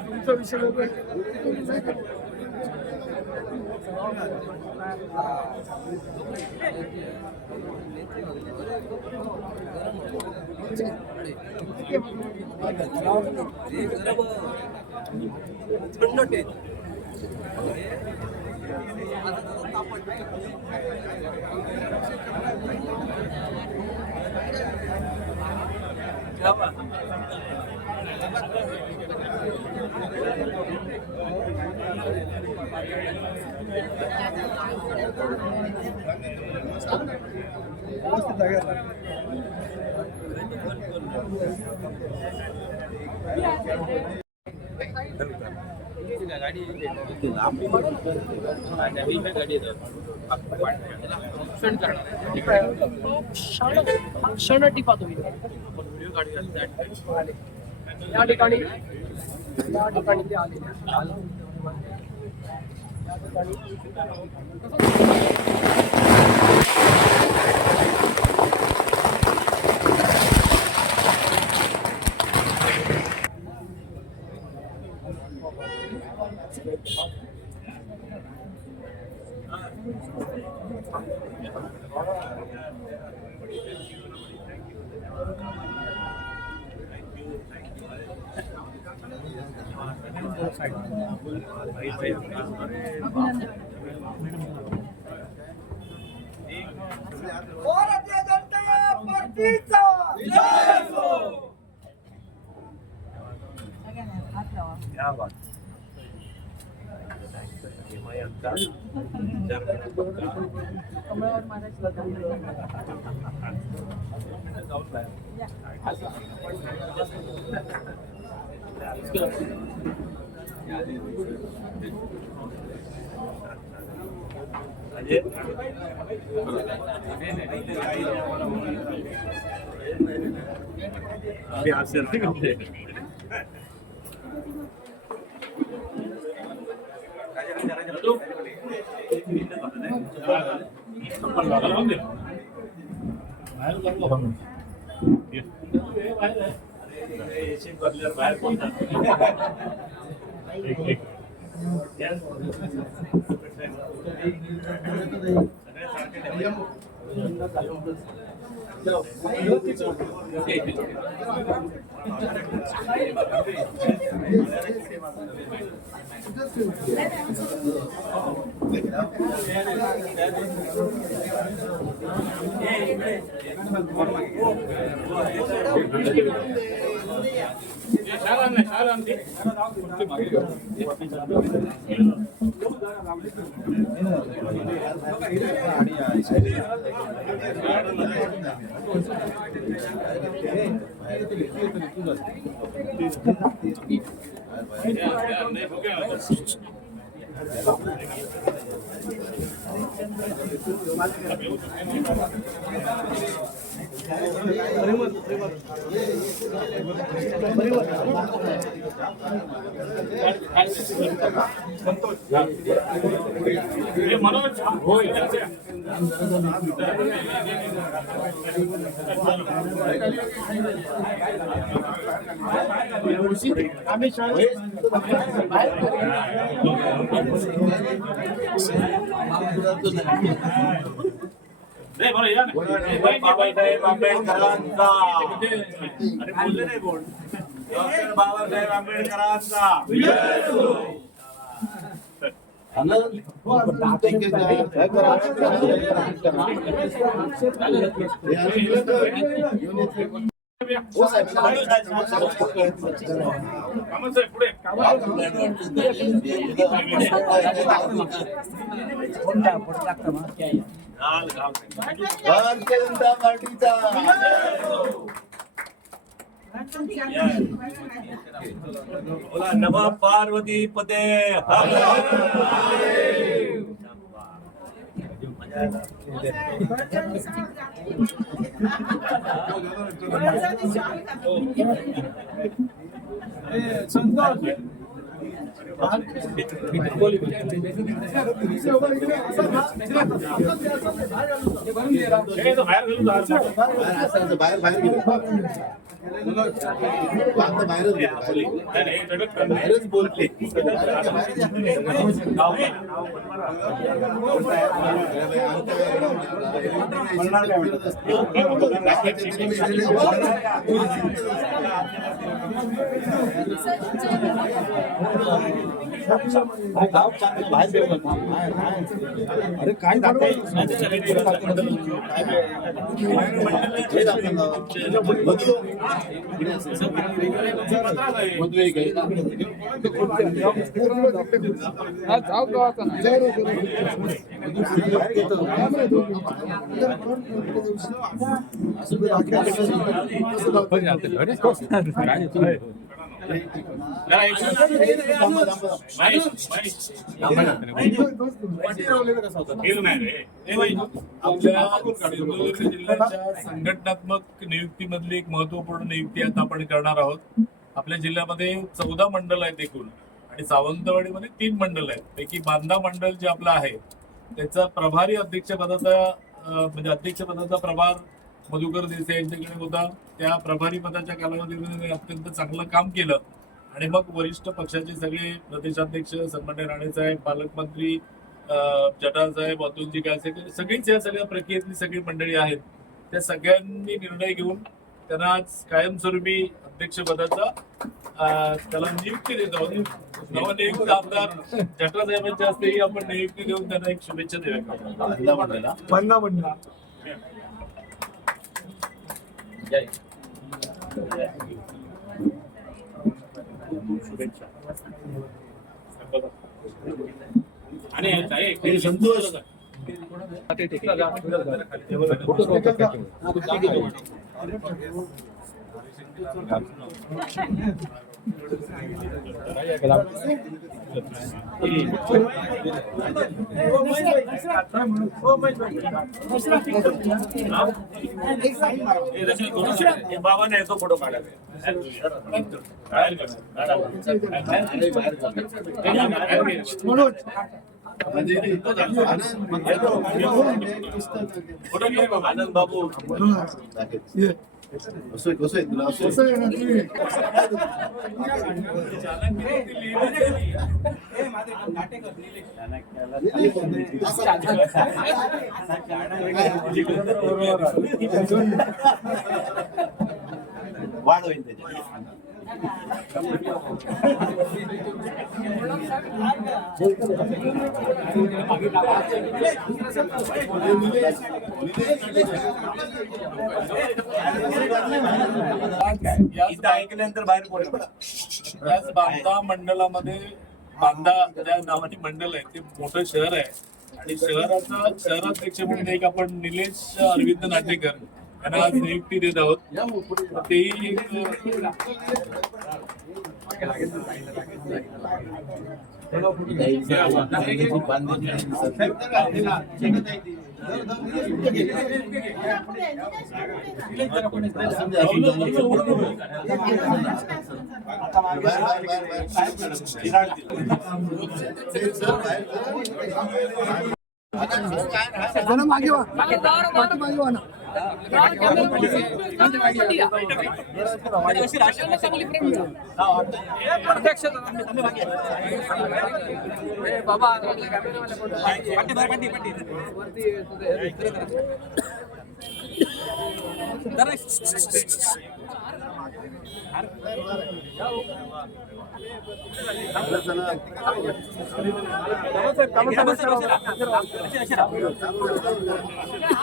तुमचा विषय वेगळा क्षण टिपा तुम्ही या ठिकाणी ते आले भारतीय जनता पार्टीचा विजय हो. बाबासाहेब आंबेडकरांचा बाबासाहेब आंबेडकरांचा भारतीय जनता पार्टीचा बोला नमः पार्वती पते बाहेर बाहेरच बोलते अरे काय जिल्ह्याच्या संघटनात्मक नियुक्तीमधली एक महत्वपूर्ण नियुक्ती आता आपण करणार आहोत. आपल्या जिल्ह्यामध्ये 14 मंडल आहेत एकूण आणि सावंतवाडीमध्ये 3 मंडल आहेत. पैकी बांदा मंडल जे आपलं आहे त्याचा प्रभारी अध्यक्षपदाचा अध्यक्षपदाचा प्रभार मधुकर देसाई यांच्याकडे होता. त्या प्रभारी पदाच्या कालावधीमध्ये अत्यंत चांगलं काम केलं आणि मग वरिष्ठ पक्षाचे सगळे प्रदेशाध्यक्ष सन्मान्य राणेसाहेब, पालकमंत्री जटार साहेब, अतुलजी काळसे, सगळीच या सगळ्या प्रक्रियेतली सगळी मंडळी आहेत. त्या सगळ्यांनी निर्णय घेऊन त्यांना आज कायमस्वरूपी अध्यक्षपदाचा त्याला नियुक्ती देत आहोत. नवनियुक्त आमदार जटार साहेबांच्या हस्तेही आपण नियुक्ती देऊन त्यांना एक शुभेच्छा द्याव्या. आणि संतोष बाबाने येतो फोटो काढायला. आनंद बाबू कसं तुला वाढ होईल ऐकल्यानंतर बाहेर पडलं. याच बांदा मंडळामध्ये बांदा ज्या नावाने मंडळ आहे ते मोठं शहर आहे आणि शहराध्यक्ष म्हणून एक आपण निलेश अरविंद नाटेकर यांना आज नियुक्ती देत आहोत. तेही मागे वा ना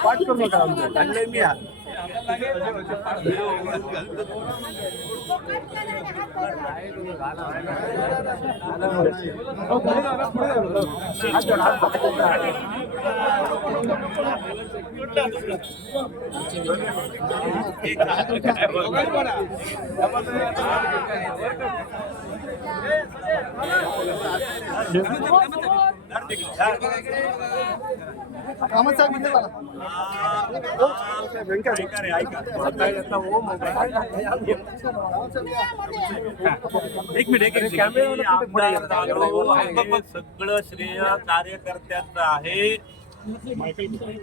पाठ करू नका मी सगळं श्रेय कार्यकर्त्यांचं आहे.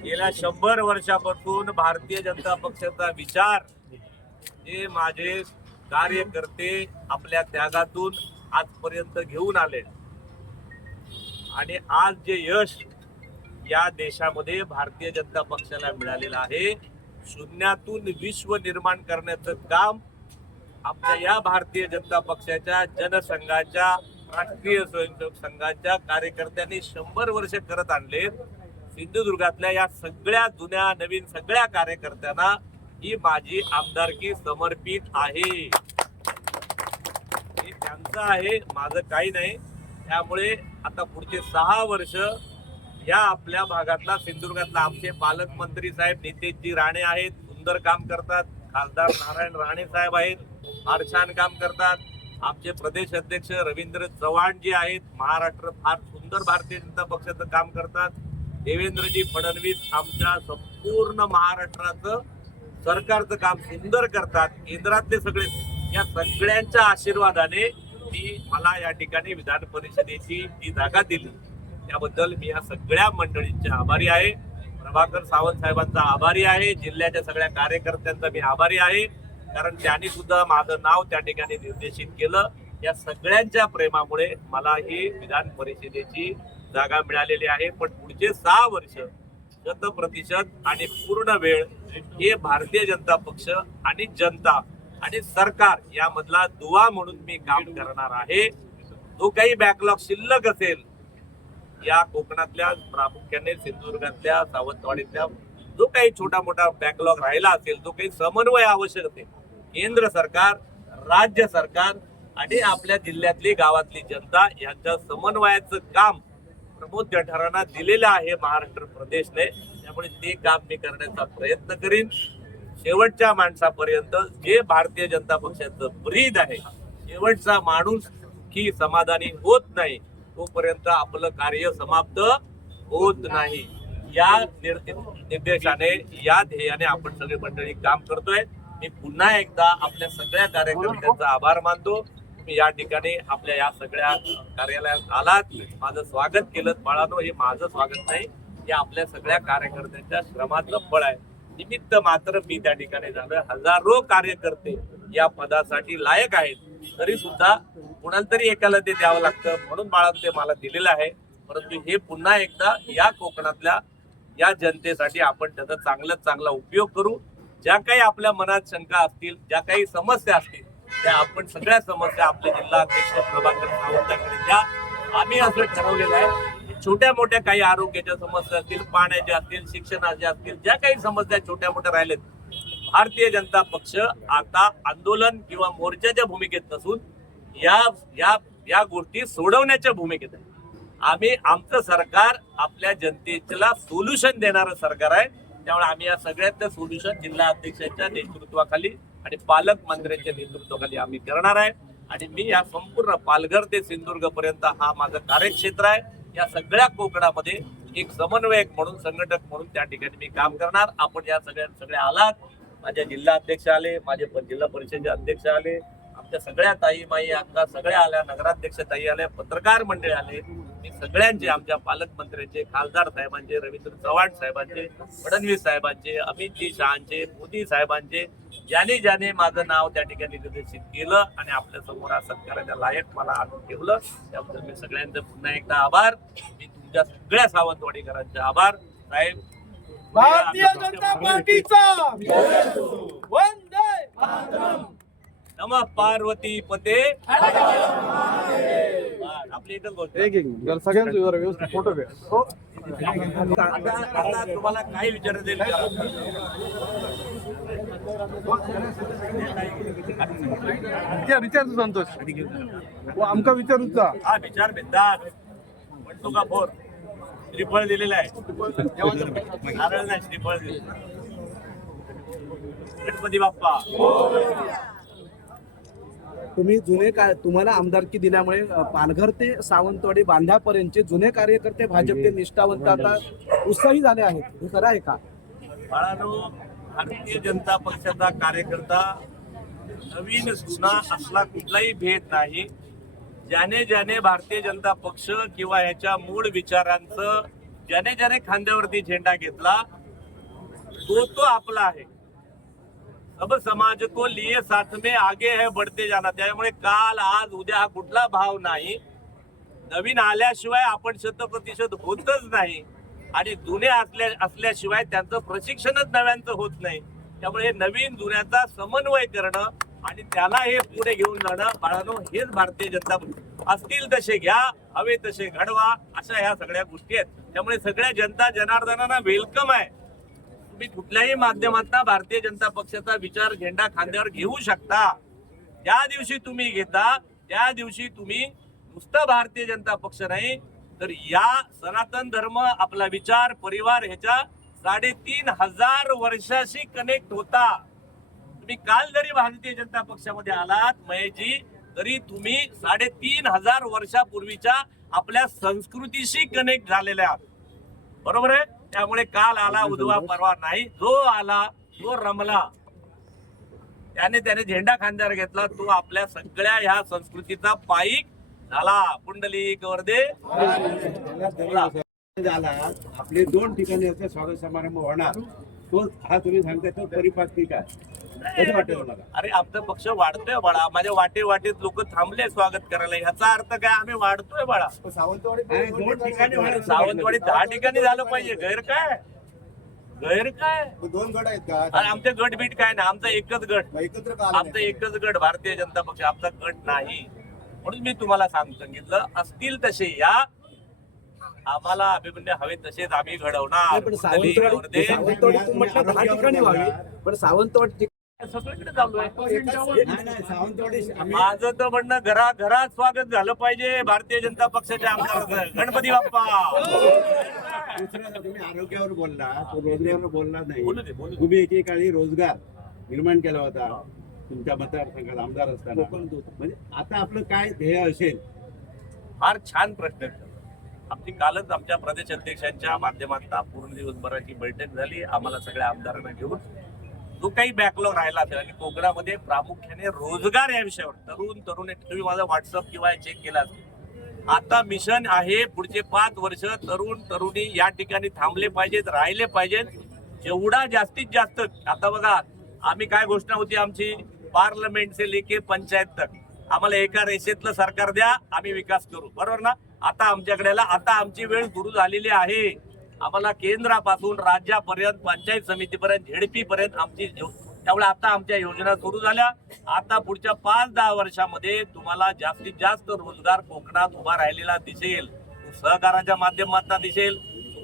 गेल्या 100 वर्षापासून भारतीय जनता पक्षाचा विचार जे माझे कार्यकर्ते आपल्या त्यागातून आजपर्यंत घेऊन आले आणि आज जे यश या देशामध्ये भारतीय जनता पक्षाला मिळालेलं आहे, शून्यातून विश्व निर्माण करण्याचं काम आमच्या या भारतीय जनता पक्षाच्या जनसंघाच्या राष्ट्रीय स्वयंसेवक संघाच्या कार्यकर्त्यांनी 100 वर्ष करत आणले. सिंधुदुर्गातल्या या सगळ्या जुन्या नवीन सगळ्या कार्यकर्त्यांना ही माझी आमदारकी समर्पित आहे. हे त्यांचं आहे, माझं काही नाही. त्यामुळे आता पुढचे 6 वर्ष या आपल्या भागातला सिंधुदुर्गातला आमचे पालकमंत्री साहेब नितेशजी राणे आहेत, सुंदर काम करतात. खासदार नारायण राणे साहेब आहेत, फार छान काम करतात. आमचे प्रदेश अध्यक्ष रवींद्र चव्हाण जी आहेत, महाराष्ट्र फार सुंदर भारतीय जनता पक्षाचं काम करतात. देवेंद्रजी फडणवीस आमच्या संपूर्ण महाराष्ट्राचं सरकारचं काम सुंदर करतात. केंद्रातले सगळे, या सगळ्यांच्या आशीर्वादाने मला या ठिकाणी विधान परिषदेची जी जागा दिली त्याबद्दल मी या सगळ्या मंडळींचे आभारी आहे. प्रभाकर सावंत साहेबांचा आभारी आहे. जिल्ह्याच्या सगळ्या कार्यकर्त्यांचा मी आभारी आहे, कारण त्यांनी सुद्धा माझं नाव त्या ठिकाणी निर्देशित केलं. या सगळ्यांच्या प्रेमामुळे मला ही विधान परिषदेची जागा मिळालेली आहे. पण पुढचे 6 वर्ष 100% आणि पूर्ण वेळ हे भारतीय जनता पक्ष आणि जनता आणि सरकार यामधला दुवा म्हणून मी काम करणार आहे. जो काही बॅकलॉग शिल्लक असेल या कोकणातल्या, प्रामुख्याने सिंधुदुर्गातल्या, सावंतवाडीतल्या, जो काही छोटा मोठा बॅकलॉग राहिला असेल, जो काही समन्वय आवश्यक असेल, केंद्र सरकार, राज्य सरकार आणि आपल्या जिल्ह्यातली गावातली जनता यांच्या समन्वयाचं काम प्रमोद जठारांना दिलेलं आहे महाराष्ट्र प्रदेशने. त्यामुळे ते काम मी करण्याचा प्रयत्न करीन. शेवटच्या माणसापर्यंत जे भारतीय जनता पक्षाचं ब्रीद आहे, शेवटचा माणूस की समाधानी होत नाही तोपर्यंत आपलं कार्य समाप्त होत नाही. या निर्देशाने, या ध्येयाने आपण सगळे मंडळी काम करतोय. मी पुन्हा एकदा आपल्या सगळ्या कार्यकर्त्यांचा आभार मानतो. तुम्ही या ठिकाणी आपल्या या सगळ्या कार्यालयात आलात, माझं स्वागत केलं. बाळानो, हे माझं स्वागत नाही, हे आपल्या सगळ्या कार्यकर्त्यांच्या श्रमाचं फळ आहे. निमित्त मात्र मी त्या ठिकाणी झालोय. हजारो कार्यकर्ते या पदासाठी लायक आहेत, तरी सुद्धा कुणाला तरी एकाला ते द्यावं लागतं, म्हणून बाळानं ते मला दिलेलं आहे. परंतु हे पुन्हा एकदा या कोकणातल्या या जनतेसाठी आपण त्याचा चांगला उपयोग करू. ज्या काही आपल्या मनात शंका असतील, ज्या काही समस्या असतील, त्या आपण सगळ्या समस्या आपले जिल्हा अध्यक्ष प्रभाकर सावंतांकडे द्या. आम्ही असं ठरवलेलं आहे, छोट्या मोठ्या काही आरोग्याच्या समस्या असतील, पाण्याच्या असतील, शिक्षणाच्या असतील, ज्या काही समस्या छोट्या मोठ्या राहिलेत, भारतीय जनता पक्ष आता आंदोलन किंवा मोर्चाच्या भूमिकेत नसून या गोष्टी सोडवण्याच्या भूमिकेत आहे. आमचं सरकार आपल्या जनतेला सोल्युशन देणारं सरकार आहे. त्यामुळे आम्ही या सगळ्यातलं सोल्युशन जिल्हा अध्यक्षांच्या नेतृत्वाखाली आणि पालकमंत्र्यांच्या नेतृत्वाखाली आम्ही करणार आहे. आणि मी या संपूर्ण पालघर ते सिंधुदुर्ग पर्यंत हा माझं कार्यक्षेत्र आहे. या सगळ्या कोकणामध्ये एक समन्वयक म्हणून, संघटक म्हणून त्या ठिकाणी मी काम करणार. आपण या सगळ्या आलात, माझ्या जिल्हा अध्यक्ष आले, माझे जिल्हा परिषदेचे अध्यक्ष आले, आमच्या सगळ्या ताई माई अक्का सगळ्या आल्या, नगराध्यक्ष ताई आल्या, पत्रकार मंडळी आले. मी सगळ्यांचे, आमच्या पालकमंत्र्यांचे, खासदार साहेबांचे, रवींद्र चव्हाण साहेबांचे, फडणवीस साहेबांचे, अमितजी शहांचे, मोदी साहेबांचे, ज्याने माझं नाव त्या ठिकाणी निर्देशित केलं आणि आपल्या समोर सत्काराच्या लायक मला आणून ठेवलं, त्याबद्दल मी सगळ्यांचे पुन्हा एकदा आभार. मी तुमच्या सगळ्या सावंतवाडीकरांचे आभार. साहेब, भारतीय जनता पार्टीचा वंदे मातरम. नमः पार्वती पते. आपली एकच गोष्ट, सगळ्यांचं व्यवस्थित फोटो घ्या. आता तुम्हाला काय विचारायचं विचार संतोष आमका विचारूचा. हा विचार बिंदास म्हणतो का फोर. श्रीफळ दिलेला आहे, नारळ नाही, श्रीफळ दिलेलं. गणपती बाप्पा. तुम्ही तुम्हाला आमदारकी दिल्यामुळे पालघर ते सावंतवाडी बांधापर्यंतचे जुने कार्यकर्ते भाजपचे निष्ठावंत आता उत्साही झाले आहेत, हे खरं आहे का? बाळानो, भारतीय जनता पक्षाचा कार्यकर्ता नवीन जुना असला कुठलाही भेद नाही. ज्याने भारतीय जनता पक्ष किंवा ह्याच्या मूळ विचारांचं ज्याने खांद्यावरती झेंडा घेतला तो आपला आहे. सब समाज को लिए साथ में आगे है बढ़ते जाना. त्यामुळे काल आज उद्या हा कुठला भाव नाही. नवीन आल्याशिवाय आपण 100% होतच नाही आणि जुने असल्याशिवाय त्यांचं प्रशिक्षणच नव्यांचं होत नाही. त्यामुळे नवीन जुन्याचा समन्वय करणं आणि त्याला हे पुढे घेऊन जाणं बाळांनो हेच भारतीय जनता असतील तसे घ्या, हवे तसे घडवा, अशा ह्या सगळ्या गोष्टी आहेत. त्यामुळे सगळ्या जनता जनार्दनांना वेलकम आहे. तुम्ही कुठल्याही माध्यमातून भारतीय जनता पक्षाचा विचार झेंडा खांद्यावर घेऊ शकता. ज्या दिवशी तुम्ही घेता त्या दिवशी तुम्ही नुसतं भारतीय जनता पक्ष नाही तर या सनातन धर्म आपला विचार परिवार ह्याच्या 3,500 वर्षाशी कनेक्ट होता. तुम्ही काल जरी भारतीय जनता पक्षामध्ये आलात महेशजी तरी तुम्ही 3,500 वर्षापूर्वीच्या आपल्या संस्कृतीशी कनेक्ट झालेल्या आहात. बरोबर आहे. त्यामुळे काल आला उद्वा परवा नाही. जो आला जो रमला त्याने झेंडा खांद्यावर घेतला तो आपल्या सगळ्या ह्या संस्कृतीचा पाईक झाला. पुंडलिक वरदे. झाला आपले 2 ठिकाणी असे स्वागत समारंभ होणार तो हा तुम्ही सांगताय तो परिपाक आहे. कसं वाटतं तुम्हाला? अरे आमचा पक्ष वाढतोय बाळा. माझ्या वाटेत लोक थांबले स्वागत करायला. ह्याचा अर्थ काय आम्ही वाढतोय बाळा. आणि 2 ठिकाणी होणार. सावंतवाडी 10 ठिकाणी झालं पाहिजे. गैर काय 2 गट आहेत का? आणि आमचे गट बीट काय नाही. आमचा एकच गट. एकत्र का आले आमचा एकच गट भारतीय जनता पक्ष. आमचा गट नाही. म्हणून मी तुम्हाला सांगितलं असतील तसे या. आम्हाला अभिमन्य हवे तसेच आम्ही घडवणार. पण सावंतवाडी तुम्ही म्हटलं 10 ठिकाणी व्हावी पण सावंतवाडी सगळीकडे चालू आहे. नाही सावंतवाडी आम्ही माझं तर म्हणणं घरात स्वागत झालं पाहिजे भारतीय जनता पक्षाच्या आमदार गणपती बाप्पा. दुसरं तुम्ही आरोग्यावर बोलला तो रोजगारावर बोलला नाही. बोलू दे. तुम्ही एकेकाळी रोजगार निर्माण केला होता तुमच्या मतदारसंघात आमदार असताना. म्हणजे आता आपलं काय ध्येय असेल? फार छान प्रश्न आहे. आमची कालच आमच्या प्रदेश अध्यक्षांच्या माध्यमातून पूर्ण दिवसभराची बैठक झाली. आम्हाला सगळ्या आमदारांना घेऊन जो काही बॅकलॉग राहिला असेल आणि कोकणामध्ये प्रामुख्याने रोजगार या विषयावर तरुण तुम्ही माझा व्हॉट्सअप किंवा चेक केला असेल. आता मिशन आहे पुढचे 5 वर्ष तरुणी या ठिकाणी थांबले पाहिजेत राहिले पाहिजेत. जेवढा जास्तीत जास्त आता बघा आम्ही काय घोषणा होती आमची पार्लमेंट से लेके पंचायत तक आम्हाला एका रेषेतलं सरकार द्या आम्ही विकास करू. बरोबर ना. आता आमच्याकडे आता आमची वेळ सुरू झालेली आहे. आम्हाला केंद्रापासून राज्यापर्यंत पंचायत समितीपर्यंत झेडपी पर्यंत आमची त्यामुळे आता आमच्या योजना सुरू झाल्या. आता पुढच्या 5-10 वर्षामध्ये तुम्हाला जास्तीत जास्त रोजगार कोकणात उभा राहिलेला दिसेल. सहकाराच्या माध्यमातून दिसेल.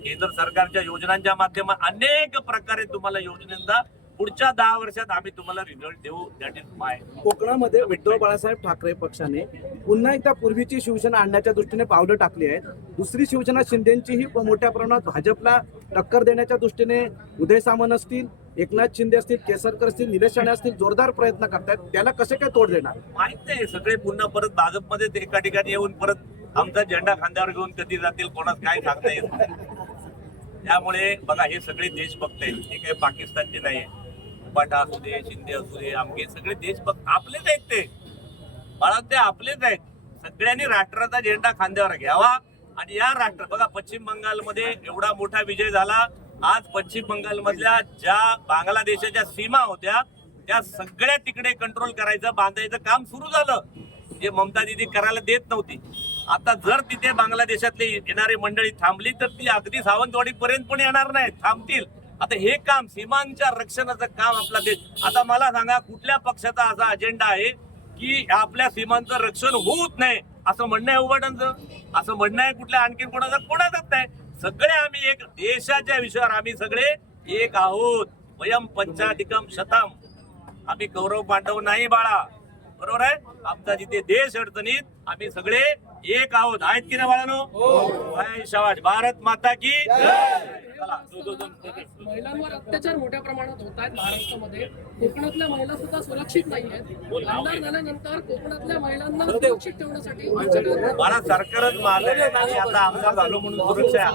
केंद्र सरकारच्या योजनांच्या माध्यमात अनेक प्रकारे तुम्हाला योजनेचा पुढच्या 10 वर्षात आम्ही तुम्हाला रिझल्ट देऊ. दॅट इज माय. कोकणामध्ये उद्धव बाळासाहेब ठाकरे पक्षाने पुन्हा एकदा पूर्वीची शिवसेना आणण्याच्या दृष्टीने पावलं टाकली आहेत. दुसरी शिवसेना शिंदेचीही मोठ्या प्रमाणात भाजपला टक्कर देण्याच्या दृष्टीने उदय सामंत असतील एकनाथ शिंदे असतील केसरकर असतील निलेश राणे असतील जोरदार प्रयत्न करतात. त्याला कसे काय तोड देणार माहित नाही. सगळे पुन्हा परत भाजपमध्येच एका ठिकाणी येऊन परत आमचा झेंडा खांद्यावर घेऊन कधी जातील कोणाच काय सांगता येत नाही. त्यामुळे बघा हे सगळे देशभक्त आहेत. हे काही पाकिस्तानचे नाही. उपाटा असू दे शिंदे असू दे आमचे सगळे देशभक्त आपलेच आहेत. ते बाळा ते आपलेच आहेत. सगळ्यांनी राष्ट्राचा झेंडा खांद्यावर घ्यावा आणि या राष्ट्र बघा पश्चिम बंगालमध्ये एवढा मोठा विजय झाला. आज पश्चिम बंगाल मधल्या ज्या बांगलादेशाच्या सीमा होत्या त्या सगळ्या तिकडे कंट्रोल करायचं बांधायचं काम सुरू झालं. जे ममता दीदी करायला देत नव्हती. आता जर तिथे बांगलादेशातली येणारी मंडळी थांबली तर ती अगदी सावंतवाडी पर्यंत पण येणार नाही. थांबतील. आता हे काम सीमांच्या रक्षणाचं काम आपला देश. आता मला सांगा कुठल्या पक्षाचा असा अजेंडा आहे की आपल्या सीमांचं रक्षण होऊच नाही असं म्हणणं आहे उभाटांचं? असं म्हणणं आहे कुठल्या आणखी कोणाचाच नाही. सगळे आम्ही एक देशाच्या विषयावर आम्ही सगळे एक आहोत. वयम पंचाधिकम शतम. आम्ही कौरव पांडव नाही बाळा. बरोबर आहे. आमचा जिथे देश अडचणीत आम्ही सगळे एक आहोत. आहेत की नाही बाळानो? शाबाश. भारत माता की. महिलांवर अत्याचार मोठ्या प्रमाणात होत आहेत महाराष्ट्रामध्ये. कोकणातल्या महिला सुद्धा सुरक्षित नाही आहेत. आमदार झाल्यानंतर कोकणातल्या महिलांना सुरक्षित ठेवण्यासाठी मला सरकारच माझं आणि आता आमदार झालो म्हणून सुरक्षा.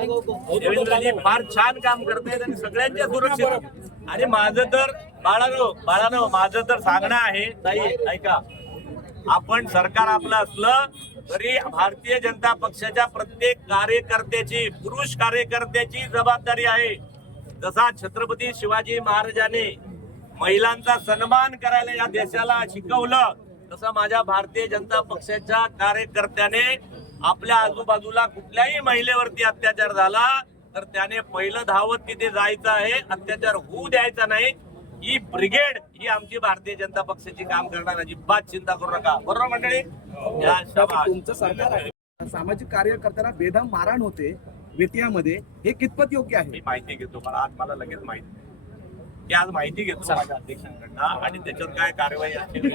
देवेंद्रजी फार छान काम करतायत आणि सगळ्यांच्या सुरक्षित. आणि माझं तर बाळानो माझं तर सांगणं आहे ताई ऐका आपण सरकार आपलं असलं तरी भारतीय जनता पक्षाच्या प्रत्येक कार्यकर्त्याची पुरुष कार्यकर्त्याची जबाबदारी आहे. जसा छत्रपती शिवाजी महाराजांनी महिलांचा सन्मान करायला या देशाला शिकवलं, तसं माझ्या भारतीय जनता पक्षाच्या कार्यकर्त्याने आपल्या आजूबाजूला कुठल्याही महिलेवरती अत्याचार झाला तर त्याने पहिलं धावत तिथे जायचं आहे, अत्याचार होऊ द्यायचा नाही. ही ब्रिगेड ही आमची भारतीय जनता पक्षाची काम करणार, अजिबात चिंता करू नका. बरोबर मंडळी? या शाबास. तुमचं सरकार आहे, सामाजिक कार्यकर्त्यांना बेदम मारहाण होते बेतियामध्ये, हे कितपत योग्य आहे? मी माहिती घेतो, मला लगेच माहिती की आज माहिती घेतो माझ्या अध्यक्षांकडनं आणि त्याच्यावर काय कारवाई असेल.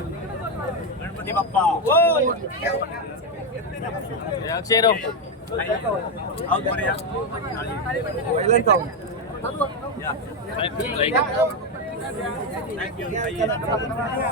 गणपती बाप्पा आहोत बरे या. या. Thank you.